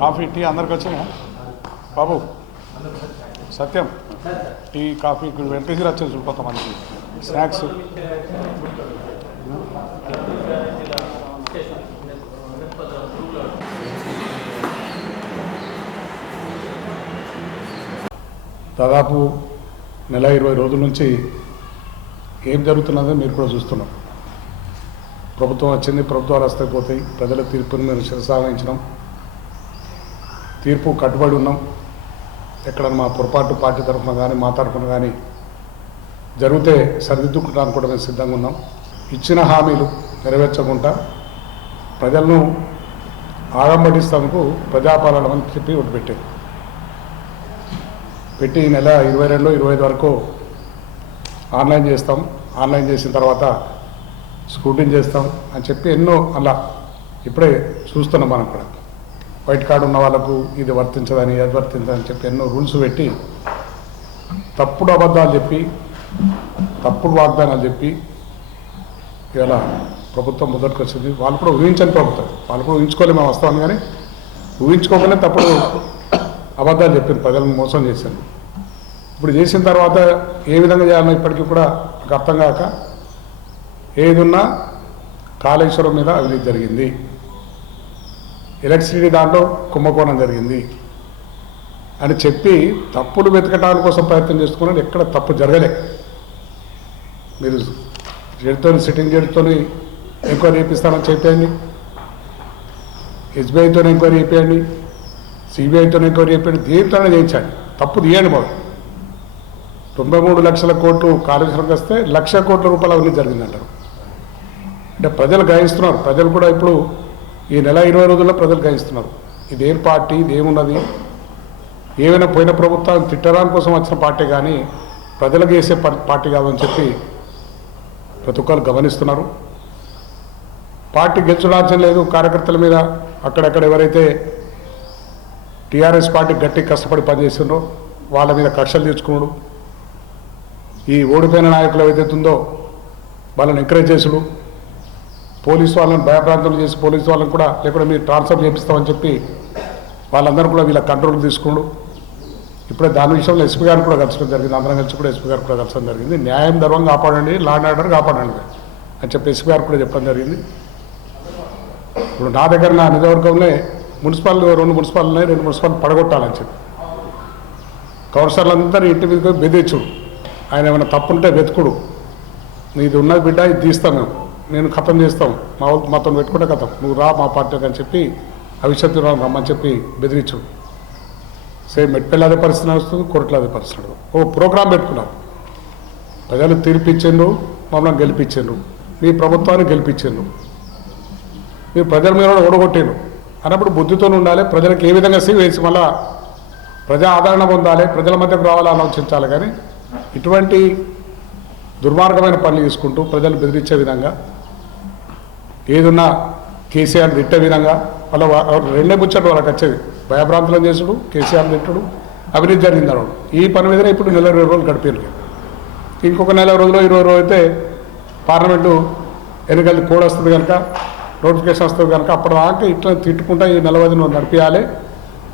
Coffee tea అందరికి వచ్చినా బాబు సత్యం tea coffee Venkateswara వచ్చేది చూడు కొంతమందికి స్నాక్స్ దాదాపు నెల 20 రోజుల నుంచి ఏం జరుగుతున్నదో మీరు కూడా చూస్తున్నాం. ప్రభుత్వం వచ్చింది, ప్రభుత్వాలు వస్తాయి పోతాయి, ప్రజల తీర్పుని మేము శిరసావహించినాం, తీర్పు కట్టుబడి ఉన్నాం. ఎక్కడ మా పొరపాటు పార్టీ తరఫున కానీ మా తరఫున కానీ జరిగితే సరిదిద్దుకుంటానికి కూడా మేము సిద్ధంగా ఉన్నాం. ఇచ్చిన హామీలు నెరవేర్చకుండా ప్రజలను ఆగంబడిస్తానికి ప్రజాపాలన అని చెప్పి ఒకటి పెట్టి ఈ నెల 22, 25 వరకు ఆన్లైన్ చేస్తాం, ఆన్లైన్ చేసిన తర్వాత స్క్రూటినీ చేస్తాం అని చెప్పి ఎన్నో అలా ఇప్పుడే చూస్తున్నాం. మనం కూడా వైట్ కార్డు ఉన్న వాళ్ళకు ఇది వర్తించదని అది వర్తించదని చెప్పి ఎన్నో రూల్స్ పెట్టి తప్పుడు అబద్ధాలు చెప్పి తప్పుడు వాగ్దానాలు చెప్పి ఇలా ప్రభుత్వం మొదటికి వచ్చింది. వాళ్ళు కూడా ఊహించని ప్రభుత్వం, వాళ్ళు కూడా ఊహించుకోలేము మేము వస్తామని, కానీ ఊహించుకోగానే తప్పుడు అబద్ధాలు చెప్పింది, ప్రజలను మోసం చేశాను. ఇప్పుడు చేసిన తర్వాత ఏ విధంగా చేయాలో ఇప్పటికీ కూడా నాకు అర్థం కాక ఏదున్నా కాళేశ్వరం మీద అవినీతి జరిగింది, ఎలక్ట్రిసిటీ దాంట్లో కుంభకోణం జరిగింది అని చెప్పి తప్పులు వెతకటాల కోసం ప్రయత్నం చేసుకున్నాను. ఎక్కడ తప్పు జరగలే. మీరు జడ్జితో సిట్టింగ్ జడ్జితో ఎంక్వైరీ చేపిస్తానని చెప్పేయండి, ఎస్బీఐతో ఎంక్వైరీ చేయండి, సిబిఐతో ఎంక్వైరీ చేయండి, దేనితోనే చేయించండి, తప్పు తీయండి. బాబు 93 లక్షల కోట్లు కాళేశ్వరంకి వస్తే 1,00,000 కోట్ల రూపాయలు అవినీతి జరిగిందంటారు. అంటే ప్రజలు గ్రహిస్తున్నారు. ప్రజలు కూడా ఇప్పుడు ఈ నెల 20 రోజుల్లో ప్రజలు గ్రహిస్తున్నారు ఇదేం పార్టీ, ఇదేమున్నది, ఏమైనా పోయిన ప్రభుత్వాన్ని తిట్టడానికి కోసం వచ్చిన పార్టీ కానీ ప్రజలకు వేసే పార్టీ కాదని చెప్పి ప్రతి ఒక్కరు గమనిస్తున్నారు. పార్టీ గెలుచుడాల్సిన లేదు. కార్యకర్తల మీద అక్కడక్కడ ఎవరైతే టీఆర్ఎస్ పార్టీ గట్టి కష్టపడి పనిచేస్తున్నారో వాళ్ళ మీద కక్షలు తీర్చుకున్నాడు, ఈ ఓడిపోయిన నాయకులు ఏదైతుందో వాళ్ళని ఎంకరేజ్ చేసుడు, పోలీసు వాళ్ళని భయప్రాంతాలు చేసి పోలీసు వాళ్ళని కూడా లేకుండా మీరు ట్రాన్స్ఫర్ చేపిస్తామని చెప్పి వాళ్ళందరూ కూడా వీళ్ళ కంట్రోల్కి తీసుకున్నాడు. ఇప్పుడే దాని విషయంలో ఎస్పీ గారు కూడా కలసడం జరిగింది, అందరం కలిసి కూడా ఎస్పీ గారు కూడా కలసడం జరిగింది. న్యాయం ధర్మం కాపాడండి, లా అండ్ ఆర్డర్ కాపాడండి అని చెప్పి ఎస్పీ గారు కూడా చెప్పడం జరిగింది. ఇప్పుడు నా దగ్గర నా నిజవర్గంలో మున్సిపల్ 2 మున్సిపాలు ఉన్నాయి, 2 మున్సిపాలు పడగొట్టాలని చెప్పి కౌన్సిలర్లందరూ ఇంటి మీద బెదిరించుడు, ఆయన ఏమైనా తప్పుంటే వెతుకుడు, నీది ఉన్నది బిడ్డ ఇది తీస్తాను నేను ఖతం చేస్తాం, మాతో పెట్టుకుంటే కథం, నువ్వు రా మా పార్టీకి అని చెప్పి అవిశ్వత్తి రమ్మని చెప్పి బెదిరించుడు. సేమ్ మెట్పల్లి అదే పరిస్థితి వస్తుంది, కోర్టులో అదే పరిస్థితి. ఓ ప్రోగ్రాం పెట్టుకున్నారు, ప్రజలు తీర్పిచ్చిండ్రు, మమ్మల్ని గెలిపించిండ్రు, మీ ప్రభుత్వాన్ని గెలిపించిండ్రు, మీరు ప్రజల మీద ఓడగొట్టిండ్రు అన్నప్పుడు బుద్ధితో ఉండాలి. ప్రజలకు ఏ విధంగా సేవ వేసి మళ్ళా ప్రజా ఆదరణ పొందాలి, ప్రజల మధ్యకు రావాలని ఆలోచించాలి. కానీ ఇటువంటి దుర్మార్గమైన పనులు చేసుకుంటూ ప్రజలు బెదిరించే విధంగా ఏదున్నా కేసీఆర్ తిట్టే విధంగా వాళ్ళ 2 ముచ్చట్లు వాళ్ళకి వచ్చేది, భయభ్రాంతులను చేసుడు, కేసీఆర్ తిట్టుడు, అవినీతి జరిగింది అన్నాడు. ఈ పని మీదనే ఇప్పుడు నెల 20 రోజులు గడిపారు. ఇంకొక నెల రోజులు 20 రోజులు అయితే పార్లమెంటు ఎన్నికలు కోడ్ వస్తుంది కనుక, నోటిఫికేషన్ వస్తుంది కనుక అప్పటిదాకా ఇట్లా తిట్టుకుంటా ఈ 40 రోజులు నడిపించాలి,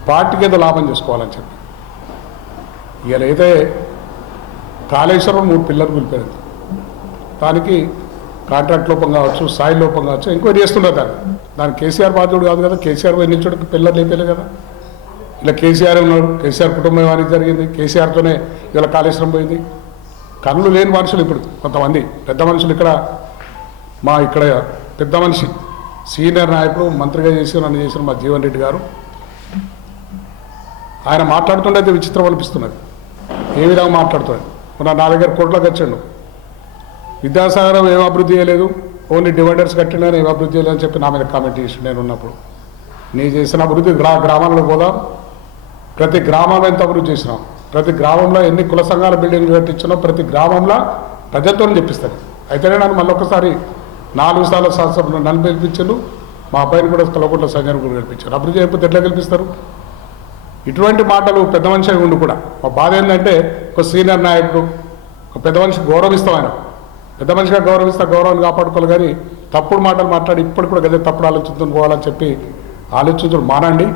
పార్టీకి ఏదో లాభం చేసుకోవాలని చెప్పి ఇవాళ అయితే కాళేశ్వరం 3 పిల్లలు పిలిపోయింది. దానికి కాంట్రాక్ట్ లోపం కావచ్చు, స్థాయి లోపం కావచ్చు, ఎంక్వైరీ చేస్తున్నారు. దానికి కేసీఆర్ బాధ్యుడు కాదు కదా, కేసీఆర్ ఎన్నించడానికి పిల్లలు లేపేలే కదా. ఇలా కేసీఆర్ ఉన్నాడు, కేసీఆర్ కుటుంబం అనేది జరిగింది, కేసీఆర్తోనే ఇలా కాళేశ్వరం పోయింది. కళ్ళు లేని మనుషులు ఇప్పుడు కొంతమంది పెద్ద మనుషులు ఇక్కడ పెద్ద మనిషి సీనియర్ నాయకుడు మంత్రిగా చేసి నన్ను చేసిన మా జీవన్ రెడ్డి గారు, ఆయన మాట్లాడుతుండే విచిత్రం అనిపిస్తున్నది. ఏ విధంగా మాట్లాడుతున్నాడు, నా దగ్గర కోట్లకు వచ్చాడు, విద్యాసాగరం ఏం అభివృద్ధి చేయలేదు, ఓన్లీ డివైడర్స్ కట్టినా ఏం అభివృద్ధి చేయలేదని చెప్పి నా మీద కామెంట్ చేసి నేను ఉన్నప్పుడు నీ చేసిన అభివృద్ధి గ్రామాల్లో పోదాం, ప్రతి గ్రామంలో ఎంత అభివృద్ధి చేసినాం, ప్రతి గ్రామంలో ఎన్ని కుల సంఘాల బిల్డింగ్లు కట్టించినా ప్రతి గ్రామంలో ప్రజలతో చెప్పిస్తాను. అయితేనే నన్ను మళ్ళొకసారి 4 సార్లు శాసనసభలో నన్ను గెలిపించారు, మా అబ్బాయిని కూడా కలవకుండా సంజయ్ కూడా గెలిపించారు. అభివృద్ధి చేయకపోతే ఎట్లా గెలిపిస్తారు? ఇటువంటి మాటలు పెద్ద మనిషి ఉండి కూడా మా బాధ ఏంటంటే ఒక సీనియర్ నాయకుడు ఒక పెద్ద మనిషికి గౌరవిస్తాం ఆయన పెద్ద మనిషిగా గౌరవిస్తా గౌరవాన్ని కాపాడుకోవాలి కానీ తప్పుడు మాటలు మాట్లాడి ఇప్పుడు కూడా గదే తప్పుడు ఆలోచించుకుని పోవాలని చెప్పి ఆలోచించడం మానండి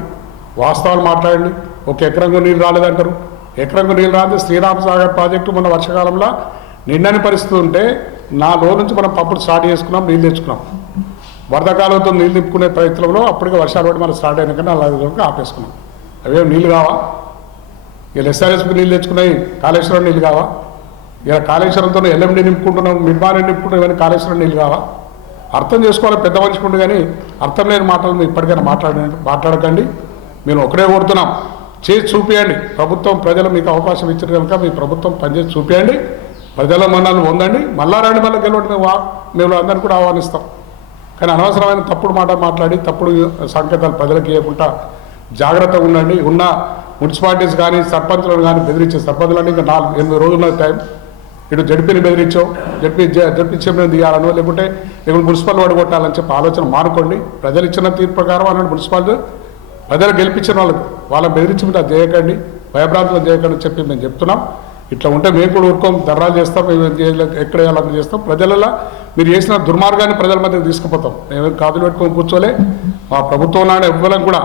వాస్తవాలు మాట్లాడండి ఒక ఎకరంగా నీళ్ళు రాలేదంటారు ఎకరంగా నీళ్ళు రాదు శ్రీరామ సాగర్ ప్రాజెక్టు మన వర్షాకాలంలో నిండని పరిస్థితి ఉంటే నా లో నుంచి మనం పప్పుడు స్టార్ట్ చేసుకున్నాం నీళ్ళు తెచ్చుకున్నాం వరదకాలంతో నీళ్ళు నింపుకునే ప్రయత్నంలో అప్పటికే వర్షాలు పడి మనం స్టార్ట్ అయినా కానీ అలా ఆపేసుకున్నాం అవేం నీళ్ళు కావా ఇలా ఎస్ఆర్ఎస్కి నీళ్ళు తెచ్చుకున్నాయి కాళేశ్వరం నీళ్ళు కావా ఇలా కాళేశ్వరంతో ఎల్ఎండి నింపుకుంటున్నాం నిర్మాణం నింపుకుంటున్నాం ఇవన్నీ కాళేశ్వరం నీళ్ళు కావా అర్థం చేసుకోవాలి పెద్ద మనిషికుండు కానీ అర్థం లేని మాటలు ఇప్పటికైనా మాట్లాడకండి మేము ఒకటే కోరుతున్నాం చేసి చూపించండి ప్రభుత్వం ప్రజలు మీకు అవకాశం ఇచ్చారు కనుక మీ ప్రభుత్వం పనిచేసి చూపించండి ప్రజల మన్నలు పొందండి మళ్ళా రండి మళ్ళీ గెలవండి మేము అందరినీ కూడా ఆహ్వానిస్తాం కానీ అనవసరమైన తప్పుడు మాట మాట్లాడి తప్పుడు సంకేతాలు ప్రజలకు ఇవ్వకుండా జాగ్రత్తగా ఉండండి ఉన్న మున్సిపాలిటీస్ కానీ సర్పంచులను కానీ బెదిరించే సర్పంచులని ఇంకా 4-8 రోజుల టైం ఇటు జడ్పీని బెదిరించావు జడ్పీ చైర్మన్ తీయాలనో లేకుంటే మున్సిపల్ వాడు కొట్టాలని చెప్పి ఆలోచన మానుకోండి ప్రజలు ఇచ్చిన తీర్పు ప్రకారం అన్నాడు మున్సిపాలిటీ ప్రజలు గెలిపించిన వాళ్ళని బెదిరించి మీరు అది చేయకండి భయభ్రాంతులు చేయకండి అని చెప్పి మేము చెప్తున్నాం ఇట్లా ఉంటే మేము కూడా ఊరుకోం ధర్నాలు చేస్తాం మేము ఎక్కడ వేయాలని చేస్తాం ప్రజలలో మీరు చేసిన దుర్మార్గాన్ని ప్రజల మధ్యకి తీసుకుపోతాం మేము కాదులు పెట్టుకొని కూర్చోలే మా ప్రభుత్వం నాడు ఇవ్వలేం కూడా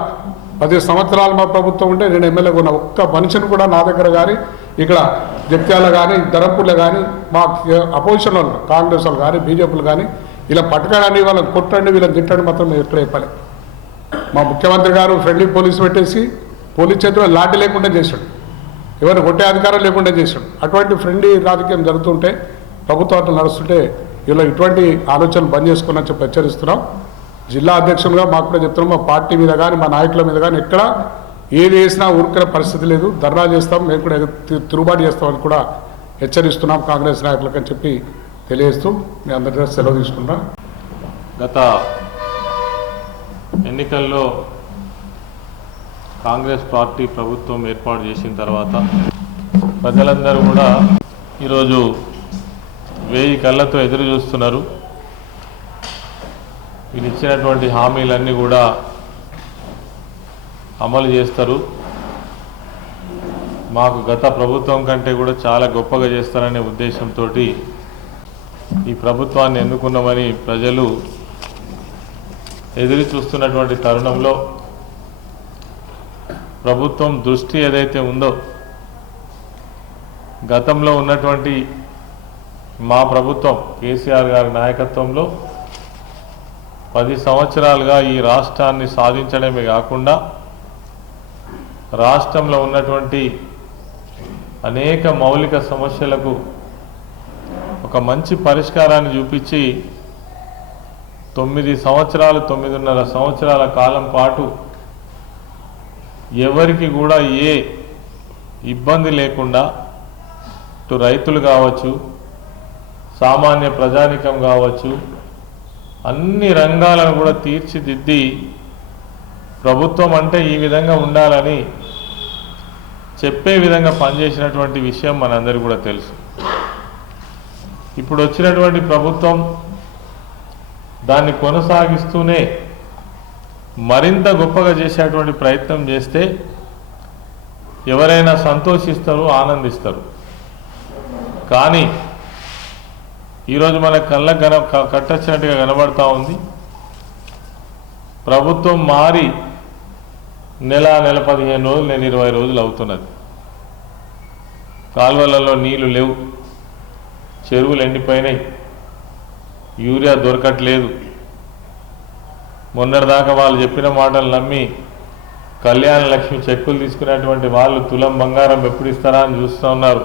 10 సంవత్సరాలు మా ప్రభుత్వం ఉంటే నేను ఎమ్మెల్యేగా ఉన్న ఒక్క మనిషిని కూడా నా దగ్గర కానీ ఇక్కడ జగిత్యాల కానీ ధరంపూర్లో కానీ మా అపోజిషన్ వాళ్ళు కాంగ్రెస్ వాళ్ళు కానీ బీజేపీలు కానీ ఇలా పట్టుకోవడానికి వాళ్ళని కొట్టండి వీళ్ళని తిట్టండి మాత్రం మేము ఎక్కడ చెప్పాలి మా ముఖ్యమంత్రి గారు ఫ్రెండ్లీ పోలీసు పెట్టేసి పోలీస్ చేతిలో లాఠీ లేకుండా చేశాడు ఎవరిని కొట్టే అధికారం లేకుండా చేశాడు అటువంటి ఫ్రెండ్లీ రాజకీయం జరుగుతుంటే ప్రభుత్వాలు నడుస్తుంటే ఇలా ఇటువంటి ఆలోచనలు బంద్ చేసుకుని చెప్పి హెచ్చరిస్తున్నాం జిల్లా అధ్యక్షులుగా మాకు కూడా చెప్తున్నాం మా పార్టీ మీద కానీ మా నాయకుల మీద కానీ ఎక్కడ ఏది వేసినా ఊరుకునే పరిస్థితి లేదు ధర్నా చేస్తాం మేము కూడా తిరుగుబాటు చేస్తామని కూడా హెచ్చరిస్తున్నాం కాంగ్రెస్ నాయకులకు అని చెప్పి తెలియజేస్తూ మీ అందరి దగ్గర సెలవు తీసుకుంటాం గత ఎన్నికల్లో కాంగ్రెస్ పార్టీ ప్రభుత్వం ఏర్పాటు చేసిన తర్వాత ప్రజలందరూ కూడా ఈరోజు 1000 కళ్ళతో ఎదురు చూస్తున్నారు వీళ్ళు ఇచ్చినటువంటి హామీలన్నీ కూడా అమలు చేస్తారు మాకు గత ప్రభుత్వం కంటే కూడా చాలా గొప్పగా చేస్తారనే ఉద్దేశంతో ఈ ప్రభుత్వాన్ని ఎన్నుకున్నామని ప్రజలు ఎదురు చూస్తున్నటువంటి తరుణంలో ప్రభుత్వం దృష్టి ఏదైతే ఉందో గతంలో ఉన్నటువంటి మా ప్రభుత్వం కేసీఆర్ గారి నాయకత్వంలో 10 సంవత్సరాలుగా ఈ రాష్ట్రాన్ని సాధించడమే కాకుండా రాష్ట్రంలో ఉన్నటువంటి అనేక మౌలిక సమస్యలకు ఒక మంచి పరిష్కారాన్ని చూపించి 9 సంవత్సరాలు 9.5 సంవత్సరాల కాలం పాటు ఎవరికి కూడా ఏ ఇబ్బంది లేకుండా ఇటు రైతులు కావచ్చు సామాన్య ప్రజానికం కావచ్చు అన్ని రంగాలను కూడా తీర్చిదిద్ది ప్రభుత్వం అంటే ఈ విధంగా ఉండాలని చెప్పే విధంగా పనిచేసినటువంటి విషయం మనందరికీ కూడా తెలుసు ఇప్పుడు వచ్చినటువంటి ప్రభుత్వం దాన్ని కొనసాగిస్తూనే మరింత గొప్పగా చేసేటువంటి ప్రయత్నం చేస్తే ఎవరైనా సంతోషిస్తారు ఆనందిస్తారు కానీ ఈరోజు మన కళ్ళకు కట్టొచ్చినట్టుగా కనబడతా ఉంది ప్రభుత్వం మారి నెల 15 రోజులు 20 రోజులు అవుతున్నది కాలువలలో నీళ్లు లేవు చెరువులు ఎండిపోయినాయి యూరియా దొరకట్లేదు మొన్నటిదాకా వాళ్ళు చెప్పిన మాటలు నమ్మి కళ్యాణ లక్ష్మి చెక్కులు తీసుకునేటువంటి వాళ్ళు తులం బంగారం ఎప్పుడు ఇస్తారా అని చూస్తూ ఉన్నారు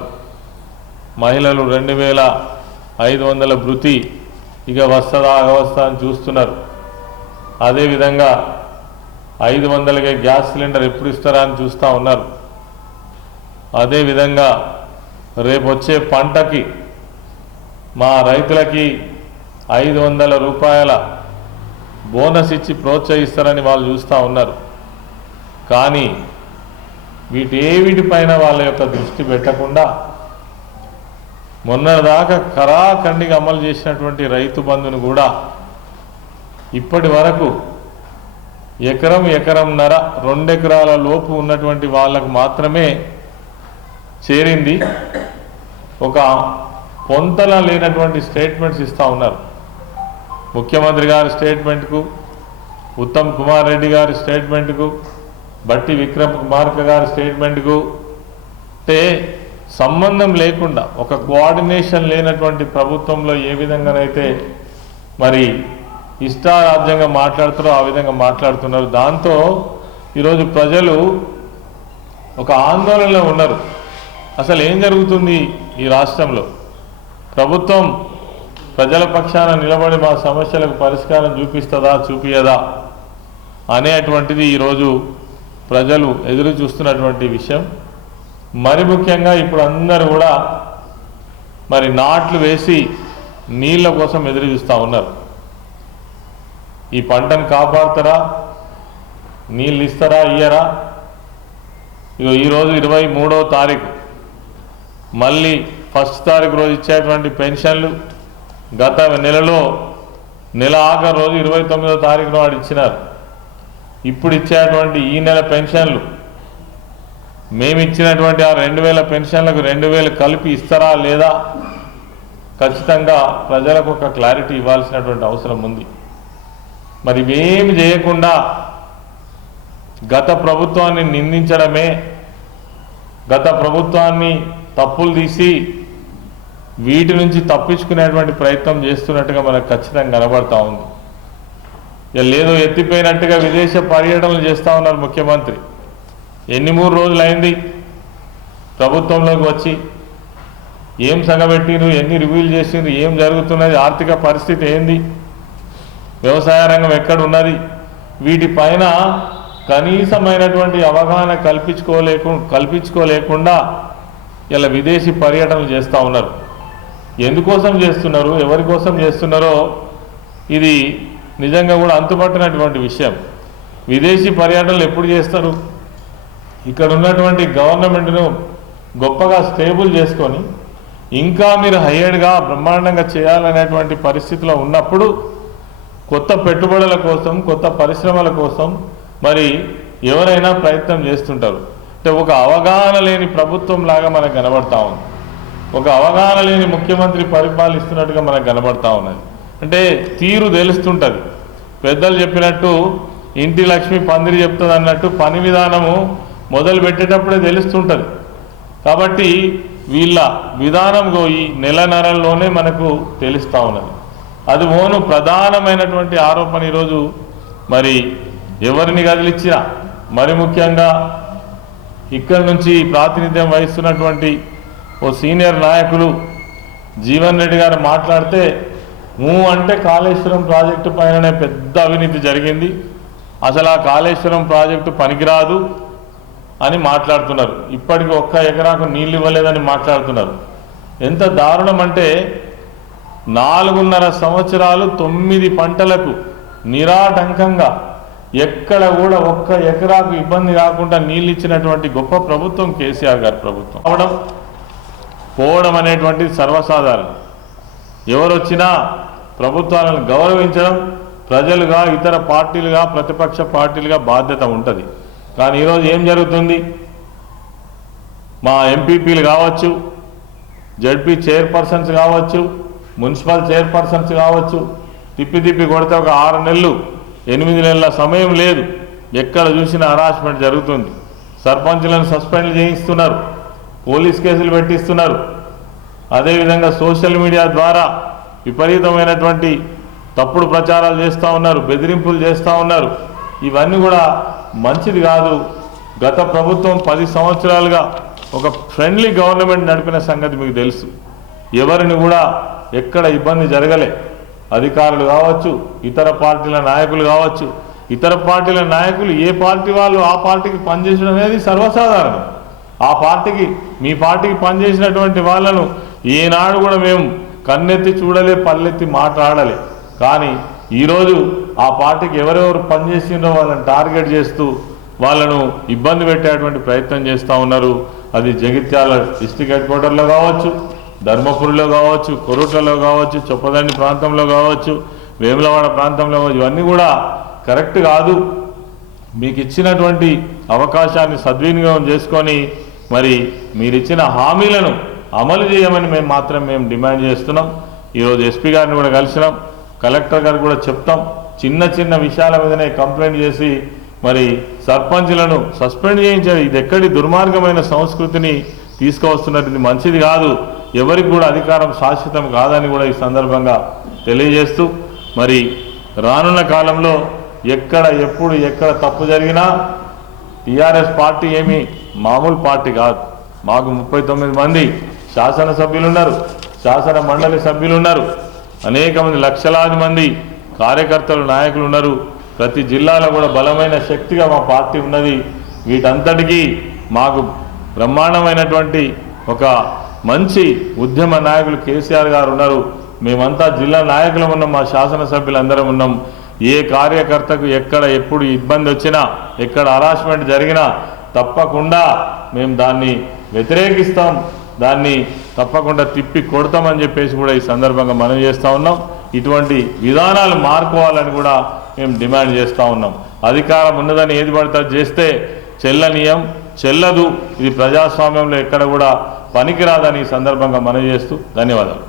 మహిళలు 2500 భృతి ఇక వస్తుందా అవస్థ అని చూస్తున్నారు అదేవిధంగా 500కే గ్యాస్ సిలిండర్ ఎప్పుడు ఇస్తారా అని చూస్తూ ఉన్నారు అదేవిధంగా రేపు వచ్చే పంటకి మా రైతులకి 500 రూపాయల బోనస్ ఇచ్చి ప్రోత్సహిస్తారని వాళ్ళు చూస్తూ ఉన్నారు కానీ వీటిపైన వాళ్ళ యొక్క దృష్టి పెట్టకుండా మొన్నటిదాకా ఖరాఖండిగా అమలు చేసినటువంటి రైతు బంధును కూడా ఇప్పటి వరకు ఎకరంన్నర 2 ఎకరాల లోపు ఉన్నటువంటి వాళ్ళకు మాత్రమే చేరింది. ఒక పొంతన లేనటువంటి స్టేట్మెంట్స్ ఇస్తూ ఉన్నారు. ముఖ్యమంత్రి గారి స్టేట్మెంట్కు, ఉత్తమ్ కుమార్ రెడ్డి గారి స్టేట్మెంట్కు, బట్టి విక్రమార్క గారి స్టేట్మెంట్కు అంటే సంబంధం లేకుండా ఒక కోఆర్డినేషన్ లేనటువంటి ప్రభుత్వంలో ఏ విధంగానైతే మరి ఇష్టారాజ్యంగా మాట్లాడుతారో ఆ విధంగా మాట్లాడుతున్నారు. దాంతో ఈరోజు ప్రజలు ఒక ఆందోళనలో ఉన్నారు. అసలు ఏం జరుగుతుంది ఈ రాష్ట్రంలో? ప్రభుత్వం ప్రజల పక్షాన నిలబడి మా సమస్యలకు పరిష్కారం చూపిస్తుందా చూపియదా అనేటువంటిది ఈరోజు ప్రజలు ఎదురు చూస్తున్నటువంటి విషయం. మరి ముఖ్యంగా ఇప్పుడు అందరూ కూడా మరి నాట్లు వేసి నీళ్ళ కోసం ఎదురు చూస్తూ ఉన్నారు. ఈ పంటను కాపాడుతారా, నీళ్ళు ఇస్తారా ఇయ్యరా? ఇగో ఈరోజు 23వ తారీఖు, మళ్ళీ 1st తారీఖు రోజు ఇచ్చేటువంటి పెన్షన్లు గత నెలలో నెల ఆఖరు రోజు 29వ తారీఖు నాడు ఇచ్చినారు. ఇప్పుడు ఇచ్చేటువంటి ఈ నెల పెన్షన్లు మేము ఇచ్చినటువంటి ఆ 2000 పెన్షన్లకు 2000 కలిపి ఇస్తారా లేదా? ఖచ్చితంగా ప్రజలకు ఒక క్లారిటీ ఇవ్వాల్సినటువంటి అవసరం ఉంది. మరి ఇవేమి చేయకుండా గత ప్రభుత్వాన్ని నిందించడమే, గత ప్రభుత్వాన్ని తప్పులు తీసి వీటి నుంచి తప్పించుకునేటువంటి ప్రయత్నం చేస్తున్నట్టుగా మనకు ఖచ్చితంగా కనబడతా ఉంది. లేదో ఎత్తిపోయినట్టుగా విదేశ పర్యటనలు చేస్తూ ఉన్నారు ముఖ్యమంత్రి. ఎన్ని 3 రోజులైంది ప్రభుత్వంలోకి వచ్చి? ఏం సగబెట్టిరు, ఎన్ని రివ్యూలు చేసిండ్రు, ఏం జరుగుతున్నది, ఆర్థిక పరిస్థితి ఏంది, వ్యవసాయ రంగం ఎక్కడున్నది, వీటిపైన కనీసమైనటువంటి అవగాహన కల్పించుకోలేకుండా ఇలా విదేశీ పర్యటనలు చేస్తూ ఉన్నారు. ఎందుకోసం చేస్తున్నారు, ఎవరి కోసం చేస్తున్నారో ఇది నిజంగా కూడా అంతుపట్టినటువంటి విషయం. విదేశీ పర్యటనలు ఎప్పుడు చేస్తారు? ఇక్కడ ఉన్నటువంటి గవర్నమెంట్ను గొప్పగా స్టేబుల్ చేసుకొని ఇంకా మీరు హైయర్డ్గా బ్రహ్మాండంగా చేయాలనేటువంటి పరిస్థితిలో ఉన్నప్పుడు కొత్త పెట్టుబడుల కోసం, కొత్త పరిశ్రమల కోసం మరి ఎవరైనా ప్రయత్నం చేస్తుంటారు. అంటే ఒక అవగాహన లేని ప్రభుత్వం లాగా మనకు కనబడతా ఉంది. ఒక అవగాహన లేని ముఖ్యమంత్రి పరిపాలిస్తున్నట్టుగా మనకు కనబడతా ఉన్నది. అంటే తీరు తెలుస్తుంటుంది. పెద్దలు చెప్పినట్టు ఇంటి లక్ష్మి పందిరి చెప్తుంది అన్నట్టు పని విధానము మొదలు పెట్టేటప్పుడే తెలుస్తుంటుంది. కాబట్టి వీళ్ళ విధానం ఈ నెలన్నరలోనే మనకు తెలుస్తూ ఉన్నది. అది ఓను ప్రధానమైనటువంటి ఆరోపణ. ఈరోజు మరి ఎవరిని కదిలిచ్చినా, మరి ముఖ్యంగా ఇక్కడి నుంచి ప్రాతినిధ్యం వహిస్తున్నటువంటి ఓ సీనియర్ నాయకులు జీవన్ రెడ్డి గారు మాట్లాడితే అంటే కాళేశ్వరం ప్రాజెక్టు పైననే పెద్ద అవినీతి జరిగింది, అసలు ఆ కాళేశ్వరం ప్రాజెక్టు పనికిరాదు అని మాట్లాడుతున్నారు. ఇప్పటికి 1 ఎకరాకు నీళ్ళు ఇవ్వలేదని మాట్లాడుతున్నారు. ఎంత దారుణం అంటే 4.5 సంవత్సరాలు 9 పంటలకు నిరాటంకంగా ఎక్కడ కూడా 1 ఎకరాకు ఇబ్బంది కాకుండా నీళ్ళు ఇచ్చినటువంటి గొప్ప ప్రభుత్వం కేసీఆర్ గారి ప్రభుత్వం. పోవడం అనేటువంటిది సర్వసాధారణం. ఎవరు వచ్చినా ప్రభుత్వాలను గౌరవించడం ప్రజలుగా, ఇతర పార్టీలుగా, ప్రతిపక్ష పార్టీలుగా బాధ్యత ఉంటుంది. కానీ ఈరోజు ఏం జరుగుతుంది? మా ఎంపీపీలు కావచ్చు, జడ్పీ చైర్పర్సన్స్ కావచ్చు, మున్సిపల్ చైర్పర్సన్స్ కావచ్చు, తిప్పి కొడితే ఒక 6 నెలలు 8 నెలల సమయం లేదు, ఎక్కడ చూసినా హరాస్మెంట్ జరుగుతుంది. సర్పంచ్లను సస్పెండ్ చేయిస్తున్నారు, పోలీస్ కేసులు పెట్టిస్తున్నారు. అదేవిధంగా సోషల్ మీడియా ద్వారా విపరీతమైనటువంటి తప్పుడు ప్రచారాలు చేస్తూ ఉన్నారు, బెదిరింపులు చేస్తూ ఉన్నారు. ఇవన్నీ కూడా మంచిది కాదు. గత ప్రభుత్వం 10 సంవత్సరాలుగా ఒక ఫ్రెండ్లీ గవర్నమెంట్ నడిపిన సంగతి మీకు తెలుసు. ఎవరిని కూడా ఎక్కడ ఇబ్బంది జరగలే. అధికారులు కావచ్చు, ఇతర పార్టీల నాయకులు కావచ్చు. ఇతర పార్టీల నాయకులు ఏ పార్టీ వాళ్ళు ఆ పార్టీకి పనిచేయడం అనేది సర్వసాధారణం. ఆ పార్టీకి, మీ పార్టీకి పనిచేసినటువంటి వాళ్ళను ఈనాడు కూడా మేము కన్నెత్తి చూడలే, పల్లెత్తి మాట్లాడలే. కానీ ఈరోజు ఆ పార్టీకి ఎవరెవరు పనిచేసిందో వాళ్ళని టార్గెట్ చేస్తూ వాళ్ళను ఇబ్బంది పెట్టేటువంటి ప్రయత్నం చేస్తూ ఉన్నారు. అది జగిత్యాల డిస్ట్రిక్ట్ హెడ్ క్వార్టర్లో కావచ్చు, ధర్మపురిలో కావచ్చు, కొరుట్లలో కావచ్చు, చొప్పదండి ప్రాంతంలో కావచ్చు, వేములవాడ ప్రాంతంలో కావచ్చు. ఇవన్నీ కూడా కరెక్ట్ కాదు. మీకు ఇచ్చినటువంటి అవకాశాన్ని సద్వినియోగం చేసుకొని మరి మీరిచ్చిన హామీలను అమలు చేయమని మేము డిమాండ్ చేస్తున్నాం. ఈరోజు ఎస్పీ గారిని కూడా కలిసినాం, కలెక్టర్ గారు కూడా చెప్తాం. చిన్న చిన్న విషయాల మీదనే కంప్లైంట్ చేసి మరి సర్పంచ్లను సస్పెండ్ చేయించారు. ఇది ఎక్కడి దుర్మార్గమైన సంస్కృతిని తీసుకువస్తున్నట్టు, ఇది మంచిది కాదు. ఎవరికి కూడా అధికారం శాశ్వతం కాదని కూడా ఈ సందర్భంగా తెలియజేస్తూ మరి రానున్న కాలంలో ఎక్కడ తప్పు జరిగినా టీఆర్ఎస్ పార్టీ ఏమీ మామూలు పార్టీ కాదు. మాకు 39 మంది శాసనసభ్యులు ఉన్నారు, శాసన మండలి సభ్యులు ఉన్నారు, అనేక మంది లక్షలాది మంది కార్యకర్తలు నాయకులు ఉన్నారు. ప్రతి జిల్లాలో కూడా బలమైన శక్తిగా మా పార్టీ ఉన్నది. వీటంతటికీ మాకు బ్రహ్మాండమైనటువంటి ఒక మంచి ఉద్యమ నాయకులు కేసీఆర్ గారు ఉన్నారు. మేమంతా జిల్లా నాయకులు ఉన్నాం, మా శాసనసభ్యులు అందరం ఉన్నాం. ఏ కార్యకర్తకు ఎప్పుడు ఇబ్బంది వచ్చినా, ఎక్కడ హరాస్మెంట్ జరిగినా తప్పకుండా మేము దాన్ని వ్యతిరేకిస్తాం, దాన్ని తప్పకుండా తిప్పి కొడతామని చెప్పేసి కూడా ఈ సందర్భంగా మనం చేస్తూ ఉన్నాం. ఇటువంటి విధానాలు మార్చుకోవాలని కూడా మేము డిమాండ్ చేస్తూ ఉన్నాం. అధికారం ఉన్నదని ఏది పడితే చేస్తే చెల్లనీయం, చెల్లదు. ఇది ప్రజాస్వామ్యంలో ఎక్కడ కూడా పనికిరాదని ఈ సందర్భంగా మనం చేస్తూ ధన్యవాదాలు.